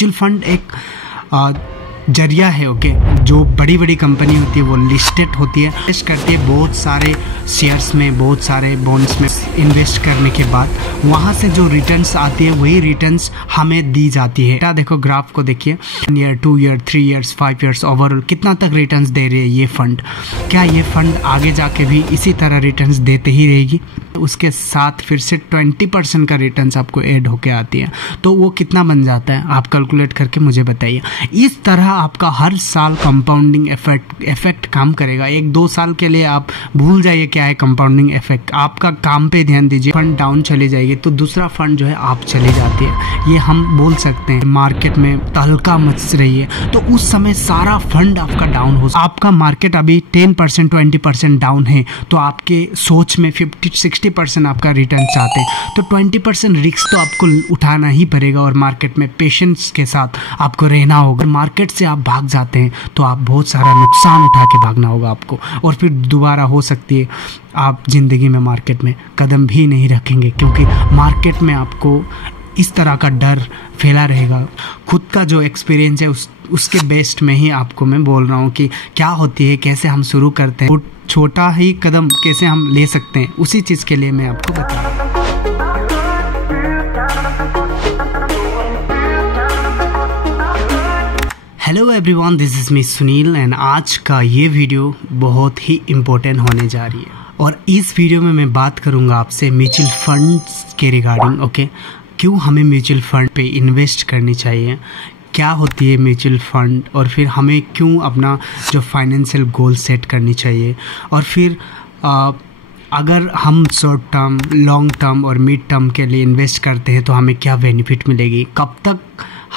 Mutual fund एक जरिया है, ओके। जो बड़ी बड़ी कंपनी होती है वो लिस्टेड होती है, इन्वेस्ट करती है बहुत सारे शेयर्स में, बहुत सारे बॉन्ड्स में इन्वेस्ट करने के बाद वहाँ से जो रिटर्न्स आती है वही रिटर्न्स हमें दी जाती है। क्या देखो, ग्राफ को देखिए, 1 year, 2 year, 3 years, 5 years overall कितना तक रिटर्न्स दे रही है ये फंड। क्या ये फंड आगे जाके भी इसी तरह रिटर्न्स देते ही रहेगी? उसके साथ फिर से 20% का रिटर्न्स आपको ऐड होके आती है, तो वो कितना बन जाता है आप कैलकुलेट करके मुझे बताइए। इस तरह आपका हर साल कंपाउंडिंग इफेक्ट काम करेगा। 1-2 साल के लिए आप भूल जाइए क्या है कंपाउंडिंग इफेक्ट, आपका काम पे ध्यान दीजिए। फंड डाउन चली जाएगी तो दूसरा फंड जो है आप चली जाती है। ये हम बोल सकते हैं मार्केट में तहलका मच रही है तो उस समय सारा फंड आपका डाउन हो। आपका मार्केट अभी 10% 20% डाउन है तो आपके सोच में 50-60% आपका रिटर्न चाहते हैं, तो 20% रिस्क तो आपको उठाना ही पड़ेगा और मार्केट में पेशेंस के साथ आपको रहना होगा। मार्केट से आप भाग जाते हैं तो आप बहुत सारा नुकसान उठा के भागना होगा आपको, और फिर दोबारा हो सकती है आप जिंदगी में मार्केट में कदम भी नहीं रखेंगे, क्योंकि मार्केट में आपको इस तरह का डर फैला रहेगा। खुद का जो एक्सपीरियंस है उसके बेस्ट में ही आपको मैं बोल रहा हूँ कि क्या होती है, कैसे हम शुरू करते हैं, छोटा ही कदम कैसे हम ले सकते हैं, उसी चीज़ के लिए मैं आपको बता रहा हूँ। Hello everyone, this is me Sunil and आज का ये वीडियो बहुत ही इम्पोर्टेंट होने जा रही है, और इस वीडियो में मैं बात करूँगा आपसे म्यूचुअल फंड्स के रिगार्डिंग, ओके। क्यों हमें म्यूचुअल फंड पे इन्वेस्ट करनी चाहिए, क्या होती है म्यूचुअल फंड, और फिर हमें क्यों अपना जो फाइनेंशियल गोल सेट करनी चाहिए, और फिर अगर हम शॉर्ट टर्म, लॉन्ग टर्म और मिड टर्म के लिए इन्वेस्ट करते हैं तो हमें क्या बेनिफिट मिलेगी, कब तक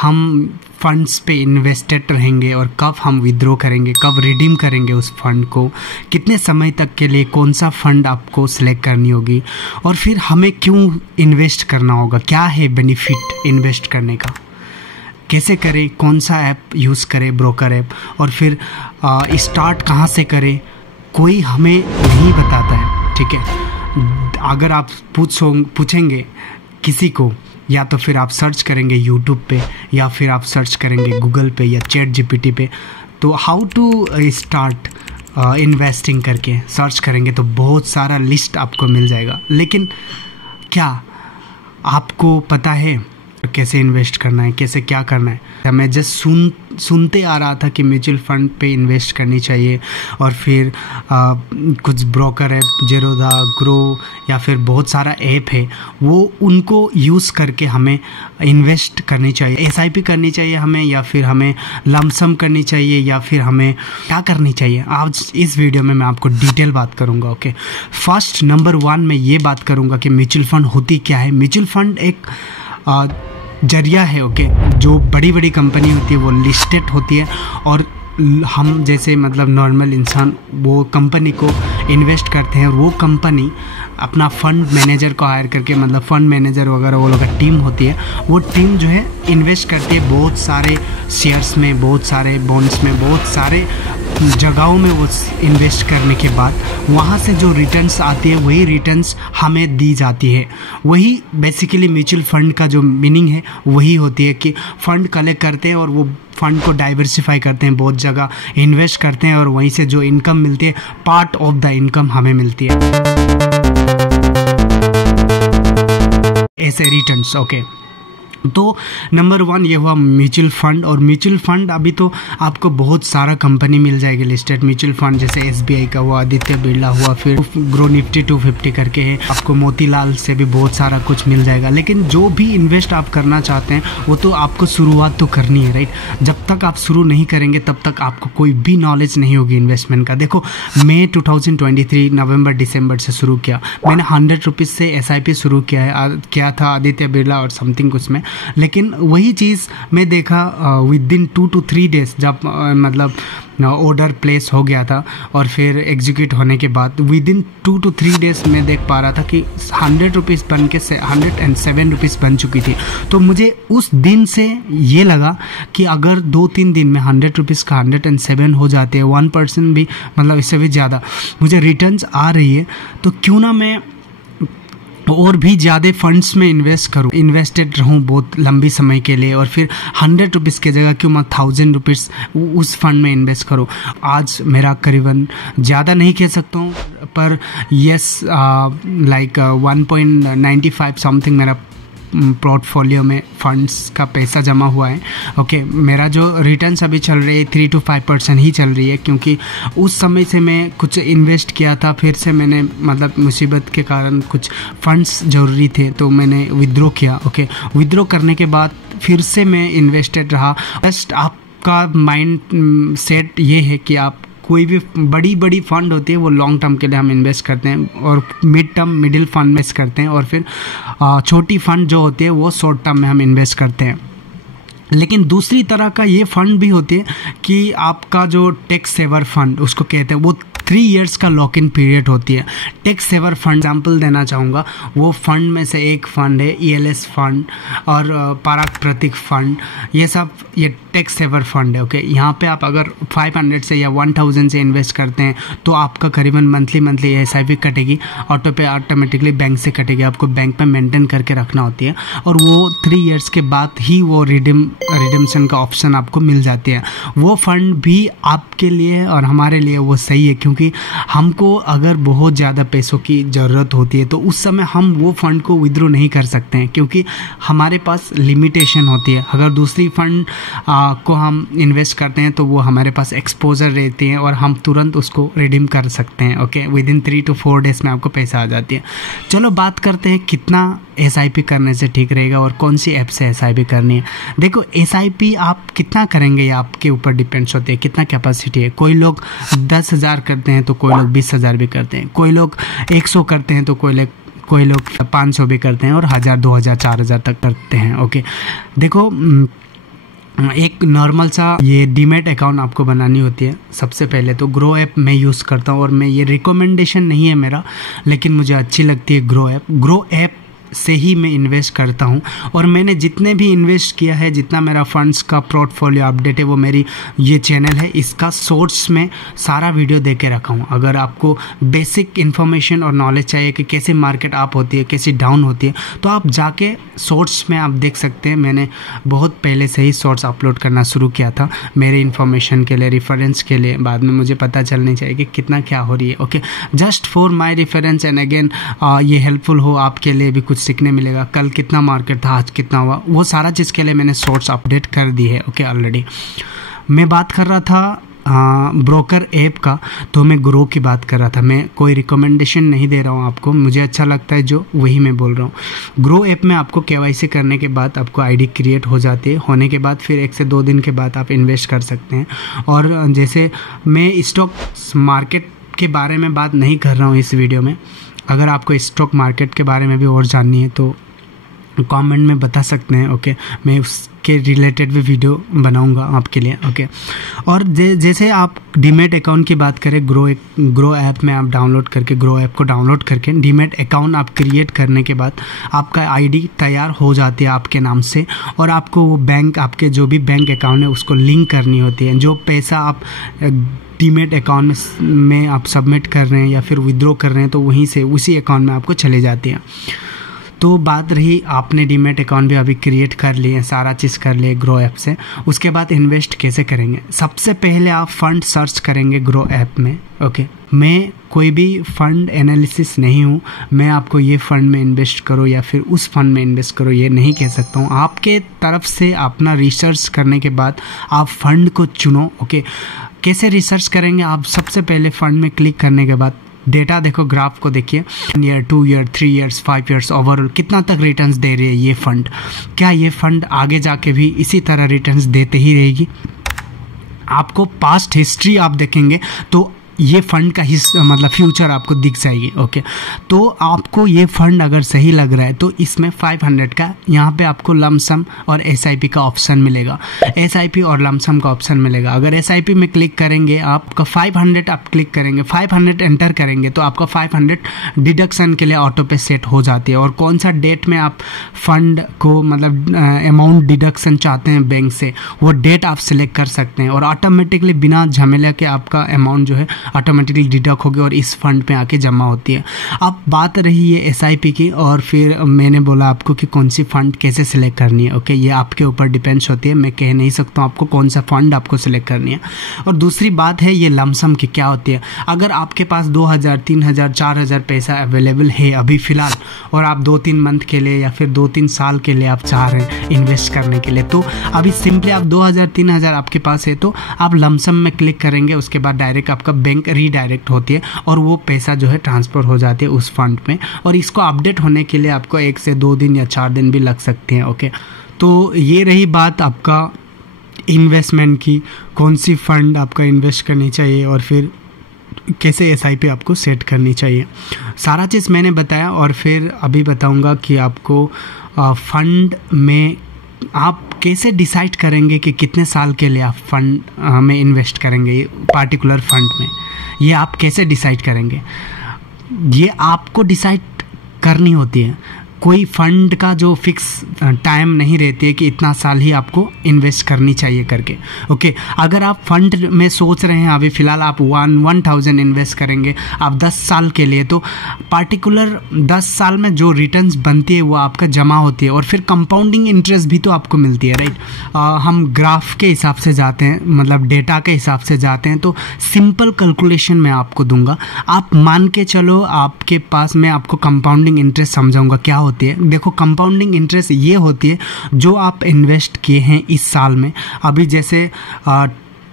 हम फंड्स पे इन्वेस्टेड रहेंगे और कब हम विड्रॉ करेंगे, कब रिडीम करेंगे उस फंड को, कितने समय तक के लिए कौन सा फंड आपको सिलेक्ट करनी होगी, और फिर हमें क्यों इन्वेस्ट करना होगा, क्या है बेनिफिट इन्वेस्ट करने का, कैसे करें, कौन सा ऐप यूज़ करें, ब्रोकर ऐप, और फिर स्टार्ट कहाँ से करें, कोई हमें नहीं बताता है, ठीक है। अगर आप पूछेंगे किसी को, या तो फिर आप सर्च करेंगे यूट्यूब पे, या फिर आप सर्च करेंगे गूगल पे या चैट जीपीटी पे, तो हाउ टू स्टार्ट इन्वेस्टिंग करके सर्च करेंगे तो बहुत सारा लिस्ट आपको मिल जाएगा। लेकिन क्या आपको पता है कैसे इन्वेस्ट करना है, कैसे क्या करना है? मैं जस्ट सुनते आ रहा था कि म्यूचुअल फंड पे इन्वेस्ट करनी चाहिए, और फिर कुछ ब्रोकर ऐप, जेरोदा, ग्रो, या फिर बहुत सारा ऐप है, वो उनको यूज़ करके हमें इन्वेस्ट करनी चाहिए। एसआईपी करनी चाहिए हमें, या फिर हमें लमसम करनी चाहिए, या फिर हमें क्या करनी चाहिए? आज इस वीडियो में मैं आपको डिटेल बात करूँगा, ओके। फर्स्ट, नंबर 1 मैं ये बात करूँगा कि म्यूचुअल फंड होती क्या है। म्यूचुअल फंड एक जरिया है, ओके। जो बड़ी बड़ी कंपनी होती है वो लिस्टेड होती है, और हम जैसे मतलब नॉर्मल इंसान वो कंपनी को इन्वेस्ट करते हैं, और वो कंपनी अपना फंड मैनेजर को हायर करके, मतलब फंड मैनेजर वगैरह वो लोग का टीम होती है, वो टीम जो है इन्वेस्ट करती है बहुत सारे शेयर्स में, बहुत सारे बॉन्ड्स में, बहुत सारे जगहों में। वो इन्वेस्ट करने के बाद वहाँ से जो रिटर्न्स आती है वही रिटर्न्स हमें दी जाती है। वही बेसिकली म्यूचुअल फंड का जो मीनिंग है वही होती है कि फंड कलेक्ट करते हैं और वो फंड को डाइवर्सिफाई करते हैं, बहुत जगह इन्वेस्ट करते हैं, और वहीं से जो इनकम मिलती है, पार्ट ऑफ द इनकम हमें मिलती है ऐसे रिटर्न्स, ओके। तो नंबर 1 ये हुआ म्यूचुअल फंड। और म्यूचुअल फंड अभी तो आपको बहुत सारा कंपनी मिल जाएगी लिस्टेड म्यूचुअल फंड, जैसे एसबीआई का हुआ, आदित्य बिरला हुआ, फिर ग्रो निफ्टी 250 करके है, आपको मोतीलाल से भी बहुत सारा कुछ मिल जाएगा। लेकिन जो भी इन्वेस्ट आप करना चाहते हैं वो तो आपको शुरुआत तो करनी है, राइट। जब तक आप शुरू नहीं करेंगे तब तक आपको कोई भी नॉलेज नहीं होगी इन्वेस्टमेंट का। देखो, मैं 2023 नवंबर दिसंबर से शुरू किया, मैंने 100 रुपीज़ से एसआईपी शुरू किया था आदित्य बिरला और समथिंग कुछ में। लेकिन वही चीज़ मैं देखा विद इन 2 to 3 डेज, जब मतलब ऑर्डर प्लेस हो गया था और फिर एग्जीक्यूट होने के बाद विद इन 2 to 3 डेज मैं देख पा रहा था कि 100 रुपीज़ बन के 107 रुपीज़ बन चुकी थी। तो मुझे उस दिन से ये लगा कि अगर 2-3 दिन में 100 रुपीज़ का 107 हो जाते हैं, 1% भी, मतलब इससे भी ज़्यादा मुझे रिटर्न्स आ रही है, तो क्यों ना मैं और भी ज़्यादा फंड्स में इन्वेस्टेड रहूँ बहुत लंबी समय के लिए, और फिर 100 रुपीज़ की जगह क्यों मैं 1000 रुपीज़ उस फंड में इन्वेस्ट करूँ। आज मेरा करीबन ज़्यादा नहीं कह सकता हूँ, पर यस लाइक 1.95 समथिंग मेरा पोर्टफोलियो में फंड्स का पैसा जमा हुआ है। ओके, मेरा जो रिटर्न्स अभी चल रही है 3 to 5% ही चल रही है, क्योंकि उस समय से मैं कुछ इन्वेस्ट किया था, फिर से मैंने मतलब मुसीबत के कारण कुछ फंड्स ज़रूरी थे तो मैंने विथड्रॉ किया। ओके, विथड्रॉ करने के बाद फिर से मैं इन्वेस्टेड रहा। जस्ट आपका माइंड सेट ये है कि आप कोई भी बड़ी फंड होती है वो लॉन्ग टर्म के लिए हम इन्वेस्ट करते हैं, और मिडिल फंड में इन्वेस्ट करते हैं, और फिर छोटी फंड जो होती है वो शॉर्ट टर्म में हम इन्वेस्ट करते हैं। लेकिन दूसरी तरह का ये फंड भी होती है कि आपका जो टैक्स सेवर फंड उसको कहते हैं, वो 3 years का लॉक इन पीरियड होती है। टैक्स सेवर फंड एग्जाम्पल देना चाहूँगा, वो फंड में से एक फंड है ELS फंड और पराग प्रतीक फंड, ये टैक्स सेवर फंड है। ओके, यहाँ पे आप अगर 500 से या 1000 से इन्वेस्ट करते हैं तो आपका करीबन मंथली SIP कटेगी, ऑटोमेटिकली बैंक से कटेगी, आपको बैंक में मेंटेन करके रखना होती है, और वो 3 years के बाद ही वो रिडीम्शन का ऑप्शन आपको मिल जाती है। वो फंड भी आपके लिए और हमारे लिए वो सही है, क्योंकि हमको अगर बहुत ज़्यादा पैसों की ज़रूरत होती है तो उस समय हम वो फंड को विथड्रॉ नहीं कर सकते हैं, क्योंकि हमारे पास लिमिटेशन होती है। अगर दूसरी फंड को हम इन्वेस्ट करते हैं तो वो हमारे पास एक्सपोजर रहती है और हम तुरंत उसको रिडीम कर सकते हैं। ओके, विदिन 3 to 4 days में आपको पैसा आ जाती है। चलो बात करते हैं कितना SIP करने से ठीक रहेगा और कौन सी ऐप से SIP करनी है। देखो, SIP आप कितना करेंगे ये आपके ऊपर डिपेंड्स होते हैं, कितना कैपेसिटी है। कोई लोग 10,000 करते हैं तो कोई लोग 20,000 भी करते हैं, कोई लोग 100 करते हैं तो कोई लोग 500 भी करते हैं, और 1000, 2000, 4000 तक करते हैं। ओके, देखो, एक नॉर्मल सा ये डीमेट अकाउंट आपको बनानी होती है। सबसे पहले तो ग्रो ऐप मैं यूज़ करता हूँ, और मैं ये रिकमेंडेशन नहीं है मेरा, लेकिन मुझे अच्छी लगती है ग्रो ऐप से ही मैं इन्वेस्ट करता हूँ। और मैंने जितने भी इन्वेस्ट किया है, जितना मेरा फंड्स का पोर्टफोलियो अपडेट है, वो मेरी ये चैनल है, इसका सोर्स में सारा वीडियो दे के रखा हूँ। अगर आपको बेसिक इन्फॉर्मेशन और नॉलेज चाहिए कि कैसे मार्केट अप होती है, कैसे डाउन होती है, तो आप जाके सोर्स में आप देख सकते हैं। मैंने बहुत पहले से ही सोर्स अपलोड करना शुरू किया था मेरे इन्फॉर्मेशन के लिए, रेफरेंस के लिए। बाद में मुझे पता चलनी चाहिए कि कितना क्या हो रही है। Okay, just for my reference and again ये हेल्पफुल हो आपके लिए भी, कुछ सीखने मिलेगा। कल कितना मार्केट था, आज कितना हुआ, वो सारा चीज़ के लिए मैंने सोर्स अपडेट कर दी है। ओके, ऑलरेडी मैं बात कर रहा था ब्रोकर ऐप का, तो मैं ग्रो की बात कर रहा था। मैं कोई रिकमेंडेशन नहीं दे रहा हूँ आपको, मुझे अच्छा लगता है जो वही मैं बोल रहा हूँ। ग्रो ऐप में आपको KYC करने के बाद आपको ID क्रिएट हो जाती है। होने के बाद फिर 1 से 2 दिन के बाद आप इन्वेस्ट कर सकते हैं। और जैसे मैं स्टॉक मार्केट के बारे में बात नहीं कर रहा हूँ इस वीडियो में, अगर आपको स्टॉक मार्केट के बारे में भी और जाननी है तो कमेंट में बता सकते हैं। ओके, मैं उसके रिलेटेड भी वीडियो बनाऊंगा आपके लिए। ओके, और जैसे आप डीमेट अकाउंट की बात करें, ग्रो ऐप में आप ग्रो ऐप को डाउनलोड करके डीमेट अकाउंट आप क्रिएट करने के बाद आपका ID तैयार हो जाती है आपके नाम से, और आपको वो बैंक, आपके जो भी बैंक अकाउंट है उसको लिंक करनी होती है। जो पैसा आप डीमेट अकाउंट में आप सबमिट कर रहे हैं या फिर विथड्रॉ कर रहे हैं, तो वहीं से उसी अकाउंट में आपको चले जाती है। तो बात रही, आपने डीमेट अकाउंट भी अभी क्रिएट कर लिए, सारा चीज़ कर लिए ग्रो ऐप से। उसके बाद इन्वेस्ट कैसे करेंगे? सबसे पहले आप फंड सर्च करेंगे ग्रो ऐप में। ओके, मैं कोई भी फंड एनालिसिस नहीं हूँ, मैं आपको ये फंड में इन्वेस्ट करो या फिर उस फंड में इन्वेस्ट करो ये नहीं कह सकता हूँ। आपके तरफ से अपना रिसर्च करने के बाद आप फंड को चुनो। ओके, कैसे रिसर्च करेंगे? आप सबसे पहले फंड में क्लिक करने के बाद डेटा देखो, ग्राफ को देखिए, 1 year, 2 year, 3 years, 5 years overall कितना तक रिटर्न्स दे रही है ये फंड। क्या ये फंड आगे जाके भी इसी तरह रिटर्न्स देते ही रहेगी? आपको पास्ट हिस्ट्री आप देखेंगे तो ये फंड का मतलब फ्यूचर आपको दिख जाएगी। ओके, तो आपको ये फंड अगर सही लग रहा है तो इसमें 500 का यहाँ पे आपको लमसम और SIP का ऑप्शन मिलेगा। SIP और लमसम का ऑप्शन मिलेगा। अगर SIP में क्लिक करेंगे, आपका 500 आप क्लिक करेंगे, 500 एंटर करेंगे तो आपका 500 डिडक्शन के लिए ऑटो पे सेट हो जाती है। और कौन सा डेट में आप फंड को मतलब अमाउंट डिडक्शन चाहते हैं बैंक से, वो डेट आप सिलेक्ट कर सकते हैं, और ऑटोमेटिकली बिना झमेला के आपका अमाउंट जो है ऑटोमेटिकली डिडक्ट होगी और इस फंड पे आके जमा होती है। अब बात रही है SIP की, और फिर मैंने बोला आपको कि कौन सी फंड कैसे सिलेक्ट करनी है। ओके, ये आपके ऊपर डिपेंड्स होती है, मैं कह नहीं सकता हूँ आपको कौन सा फंड आपको सिलेक्ट करनी है। और दूसरी बात है ये लमसम की क्या होती है। अगर आपके पास 2000, 3000, 4000 पैसा अवेलेबल है अभी फ़िलहाल, और आप 2-3 मंथ के लिए या फिर 2-3 साल के लिए आप चाह रहे हैं इन्वेस्ट करने के लिए, तो अभी सिंपली आप 2000-3000 आपके पास है तो आप लमसम में क्लिक करेंगे, उसके बाद डायरेक्ट आपका बैंक रीडायरेक्ट होती है और वो पैसा जो है ट्रांसफ़र हो जाती है उस फंड में। और इसको अपडेट होने के लिए आपको 1 से 2 दिन या 4 दिन भी लग सकते हैं। ओके, तो ये रही बात आपका इन्वेस्टमेंट की, कौन सी फंड आपका इन्वेस्ट करनी चाहिए और फिर कैसे SIP आपको सेट करनी चाहिए। सारा चीज़ मैंने बताया, और फिर अभी बताऊंगा कि आपको फंड में आप कैसे डिसाइड करेंगे कि कितने साल के लिए आप फंड में इन्वेस्ट करेंगे पार्टिकुलर फंड में। ये आप कैसे डिसाइड करेंगे, ये आपको डिसाइड करनी होती है। कोई फंड का जो फिक्स टाइम नहीं रहती है कि इतना साल ही आपको इन्वेस्ट करनी चाहिए करके। ओके, अगर आप फंड में सोच रहे हैं अभी फ़िलहाल आप 1000 इन्वेस्ट करेंगे आप 10 साल के लिए, तो पार्टिकुलर 10 साल में जो रिटर्न्स बनती है वो आपका जमा होती है, और फिर कंपाउंडिंग इंटरेस्ट भी तो आपको मिलती है, राइट। हम ग्राफ के हिसाब से जाते हैं, मतलब डेटा के हिसाब से जाते हैं, तो सिंपल कैलकुलेशन मैं आपको दूंगा, आप मान के चलो आपके पास, मैं आपको कंपाउंडिंग इंटरेस्ट समझाऊंगा क्या होती है। देखो, कंपाउंडिंग इंटरेस्ट ये होती है जो आप इन्वेस्ट किए हैं इस साल में। अभी जैसे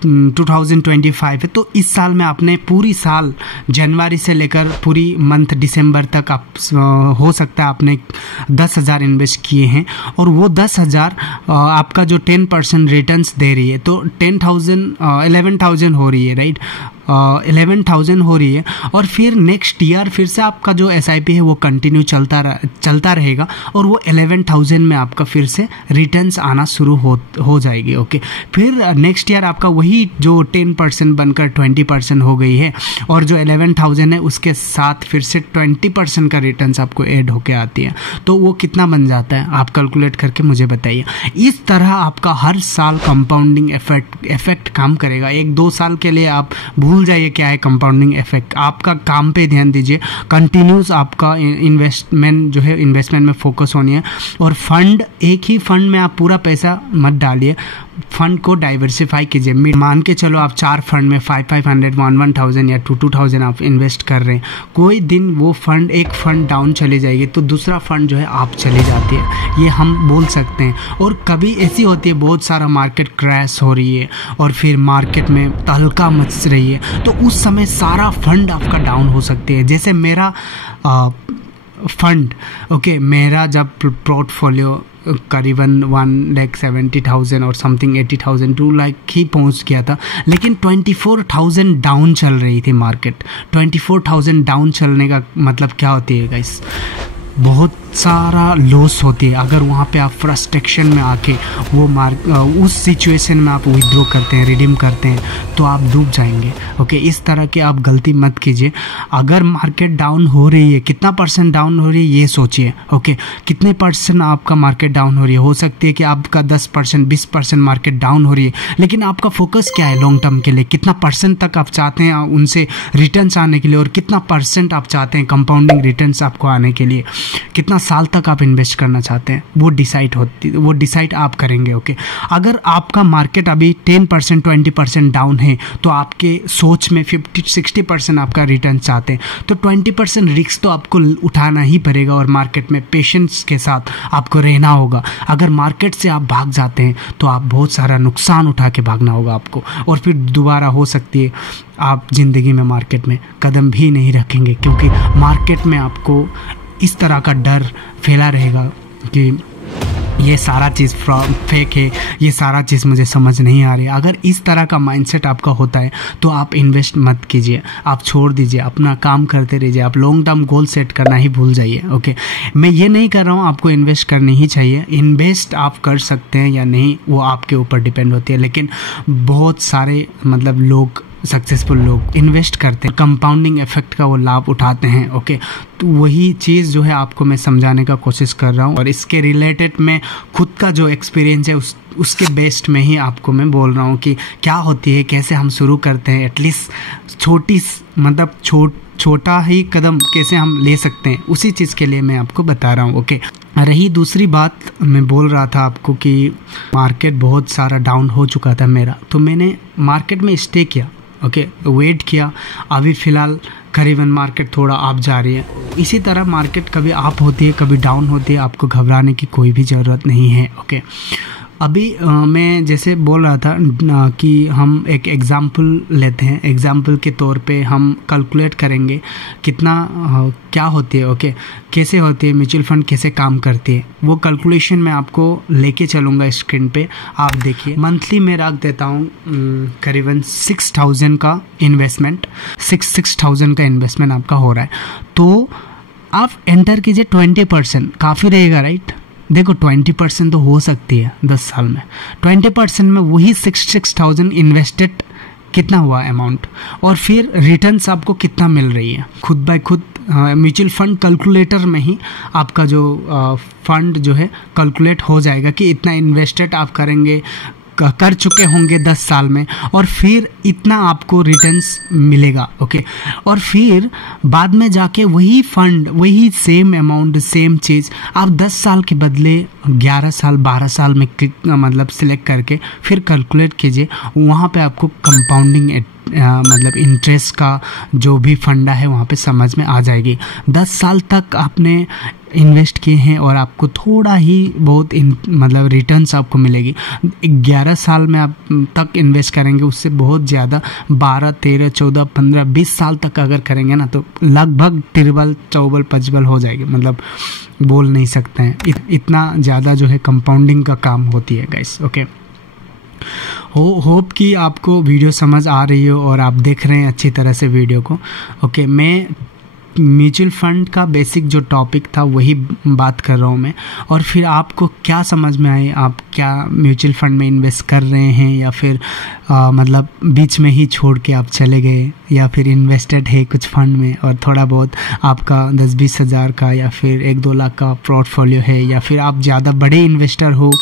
2025 है, तो इस साल में आपने पूरी साल जनवरी से लेकर पूरी मंथ दिसंबर तक आप हो सकता है आपने 10,000 इन्वेस्ट किए हैं, और वो 10,000 आपका जो 10% रिटर्न्स दे रही है, तो 11,000 हो रही है, राइट। 11,000 हो रही है, और फिर नेक्स्ट ईयर फिर से आपका जो SIP है वो कंटिन्यू चलता रहेगा, और वो 11,000 में आपका फिर से रिटर्न्स आना शुरू हो जाएगी। ओके, फिर नेक्स्ट ईयर आपका वही जो 10% बनकर 20% हो गई है, और जो 11,000 है उसके साथ फिर से 20% का रिटर्न्स आपको ऐड होके आती है, तो वो कितना बन जाता है आप कैलकुलेट करके मुझे बताइए। इस तरह आपका हर साल कंपाउंडिंग इफेक्ट काम करेगा। 1-2 साल के लिए आप भूल जाइए क्या है कंपाउंडिंग इफेक्ट, आपका काम पे ध्यान दीजिए, कंटिन्यूस आपका इन्वेस्टमेंट जो है इन्वेस्टमेंट में फोकस होनी है। और फंड, एक ही फंड में आप पूरा पैसा मत डालिए, फंड को डाइवर्सिफाई कीजिए। मान के चलो आप 4 फंड में 500, 1,000 या 2,000 आप इन्वेस्ट कर रहे हैं, कोई दिन वो फंड, एक फंड डाउन चली जाएगी तो दूसरा फंड जो है आप चली जाती है, ये हम बोल सकते हैं। और कभी ऐसी होती है बहुत सारा मार्केट क्रैश हो रही है और फिर मार्केट में तहलका मच रही है, तो उस समय सारा फंड आपका डाउन हो सकते हैं। जैसे मेरा फंड, ओके, मेरा जब पोर्टफोलियो करीबन 1,70,000 और समथिंग 80,000 2 लाख ही पहुंच गया था, लेकिन 24,000 डाउन चल रही थी मार्केट। 24,000 डाउन चलने का मतलब क्या होती है गाइस, बहुत सारा लॉस होती है। अगर वहाँ पे आप फ्रस्ट्रेशन में आके वो उस सिचुएशन में आप विड्रॉ करते हैं, रिडीम करते हैं, तो आप डूब जाएंगे। ओके, इस तरह की आप गलती मत कीजिए। अगर मार्केट डाउन हो रही है, कितना % डाउन हो रही है ये सोचिए। ओके, कितने % आपका मार्केट डाउन हो रही है। हो सकती है कि आपका 10%, 20% मार्केट डाउन हो रही है, लेकिन आपका फोकस क्या है लॉन्ग टर्म के लिए, कितना % तक आप चाहते हैं उनसे रिटर्न्स आने के लिए, और कितना % आप चाहते हैं कंपाउंडिंग रिटर्न्स आपको आने के लिए, कितना साल तक आप इन्वेस्ट करना चाहते हैं, वो डिसाइड आप करेंगे। ओके, अगर आपका मार्केट अभी 10%, 20% डाउन है, तो आपके सोच में 50-60% आपका रिटर्न चाहते हैं, तो 20% रिस्क तो आपको उठाना ही पड़ेगा, और मार्केट में पेशेंस के साथ आपको रहना होगा। अगर मार्केट से आप भाग जाते हैं तो आप बहुत सारा नुकसान उठा के भागना होगा आपको, और फिर दोबारा हो सकती है आप ज़िंदगी में मार्केट में कदम भी नहीं रखेंगे, क्योंकि मार्केट में आपको इस तरह का डर फैला रहेगा कि ये सारा चीज़ फेक है, ये सारा चीज़ मुझे समझ नहीं आ रही। अगर इस तरह का माइंडसेट आपका होता है तो आप इन्वेस्ट मत कीजिए, आप छोड़ दीजिए, अपना काम करते रहिए, आप लॉन्ग टर्म गोल सेट करना ही भूल जाइए। ओके, मैं ये नहीं कर रहा हूँ आपको इन्वेस्ट करनी ही चाहिए, इन्वेस्ट आप कर सकते हैं या नहीं वो आपके ऊपर डिपेंड होती है, लेकिन बहुत सारे मतलब लोग सक्सेसफुल लोग इन्वेस्ट करते हैं, कंपाउंडिंग इफेक्ट का वो लाभ उठाते हैं। ओके, तो वही चीज़ जो है आपको मैं समझाने का कोशिश कर रहा हूँ, और इसके रिलेटेड मैं खुद का जो एक्सपीरियंस है उसके बेस्ड में ही आपको मैं बोल रहा हूँ कि क्या होती है, कैसे हम शुरू करते हैं, एटलीस्ट छोटा ही कदम कैसे हम ले सकते हैं, उसी चीज़ के लिए मैं आपको बता रहा हूँ। ओके, रही दूसरी बात, मैं बोल रहा था आपको कि मार्केट बहुत सारा डाउन हो चुका था मेरा, तो मैंने मार्केट में स्टे किया। ओके, वेट किया। अभी फ़िलहाल करीबन मार्केट थोड़ा अप जा रही है। इसी तरह मार्केट कभी अप होती है, कभी डाउन होती है, आपको घबराने की कोई भी ज़रूरत नहीं है। ओके, अभी मैं जैसे बोल रहा था कि हम एक एग्ज़ाम्पल लेते हैं, एग्ज़ाम्पल के तौर पे हम कैलकुलेट करेंगे कितना क्या होती है। ओके, कैसे होती है म्यूचुअल फंड, कैसे काम करती है, वो कैलकुलेशन मैं आपको लेके चलूँगा स्क्रीन पे, आप देखिए। मंथली मैं रख देता हूँ करीबन 6000 का इन्वेस्टमेंट, 6,000 का इन्वेस्टमेंट आपका हो रहा है, तो आप एंटर कीजिए 20%, काफ़ी रहेगा राइट। देखो 20% तो हो सकती है 10 साल में, 20% में वही 66,000 इन्वेस्टेड कितना हुआ अमाउंट, और फिर रिटर्न्स आपको कितना मिल रही है। खुद बाय खुद म्यूचुअल फंड कैलकुलेटर में ही आपका जो फंड जो है कैलकुलेट हो जाएगा कि इतना इन्वेस्टेड आप कर चुके होंगे 10 साल में, और फिर इतना आपको रिटर्न्स मिलेगा। ओके, और फिर बाद में जाके वही फंड, वही सेम अमाउंट, सेम चीज़ आप 10 साल के बदले 11 साल 12 साल में मतलब सिलेक्ट करके फिर कैलकुलेट कीजिए। वहाँ पे आपको कंपाउंडिंग मतलब इंटरेस्ट का जो भी फंडा है वहाँ पे समझ में आ जाएगी। 10 साल तक आपने इन्वेस्ट किए हैं और आपको थोड़ा ही बहुत मतलब रिटर्न्स आपको मिलेगी। 11 साल में आप तक इन्वेस्ट करेंगे, उससे बहुत ज़्यादा 12, 13, 14, 15, 20 साल तक अगर करेंगे ना, तो लगभग तिरबल, चौबल, पचबल हो जाएगी, मतलब बोल नहीं सकते हैं, इतना ज़्यादा जो है कंपाउंडिंग का काम होती है गाइस। ओके, होप कि आपको वीडियो समझ आ रही हो और आप देख रहे हैं अच्छी तरह से वीडियो को। ओके, मैं म्यूचुअल फंड का बेसिक जो टॉपिक था वही बात कर रहा हूँ मैं, और फिर आपको क्या समझ में आए, आप क्या म्यूचुअल फंड में इन्वेस्ट कर रहे हैं, या फिर मतलब बीच में ही छोड़ के आप चले गए, या फिर इन्वेस्टेड है कुछ फंड में और थोड़ा बहुत आपका 10-20 हज़ार का या फिर 1-2 लाख का पोर्टफोलियो है, या फिर आप ज़्यादा बड़े इन्वेस्टर हो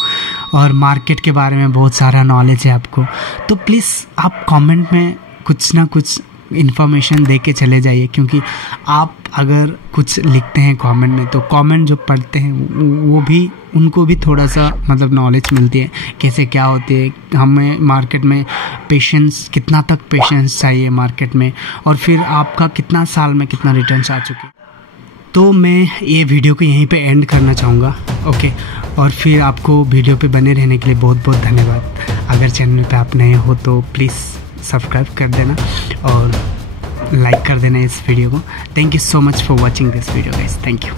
और मार्केट के बारे में बहुत सारा नॉलेज है आपको, तो प्लीज़ आप कमेंट में कुछ ना कुछ इन्फॉर्मेशन दे के चले जाइए, क्योंकि आप अगर कुछ लिखते हैं कमेंट में, तो कमेंट जो पढ़ते हैं वो भी, उनको भी थोड़ा सा मतलब नॉलेज मिलती है कैसे क्या होती है। हमें मार्केट में पेशेंस, कितना तक पेशेंस चाहिए मार्केट में, और फिर आपका कितना साल में कितना रिटर्न्स आ चुके। तो मैं ये वीडियो को यहीं पे एंड करना चाहूँगा। ओके, और फिर आपको वीडियो पे बने रहने के लिए बहुत बहुत धन्यवाद। अगर चैनल पे आप नए हो तो प्लीज़ सब्सक्राइब कर देना और लाइक कर देना इस वीडियो को। Thank you so much for watching this video guys, thank you.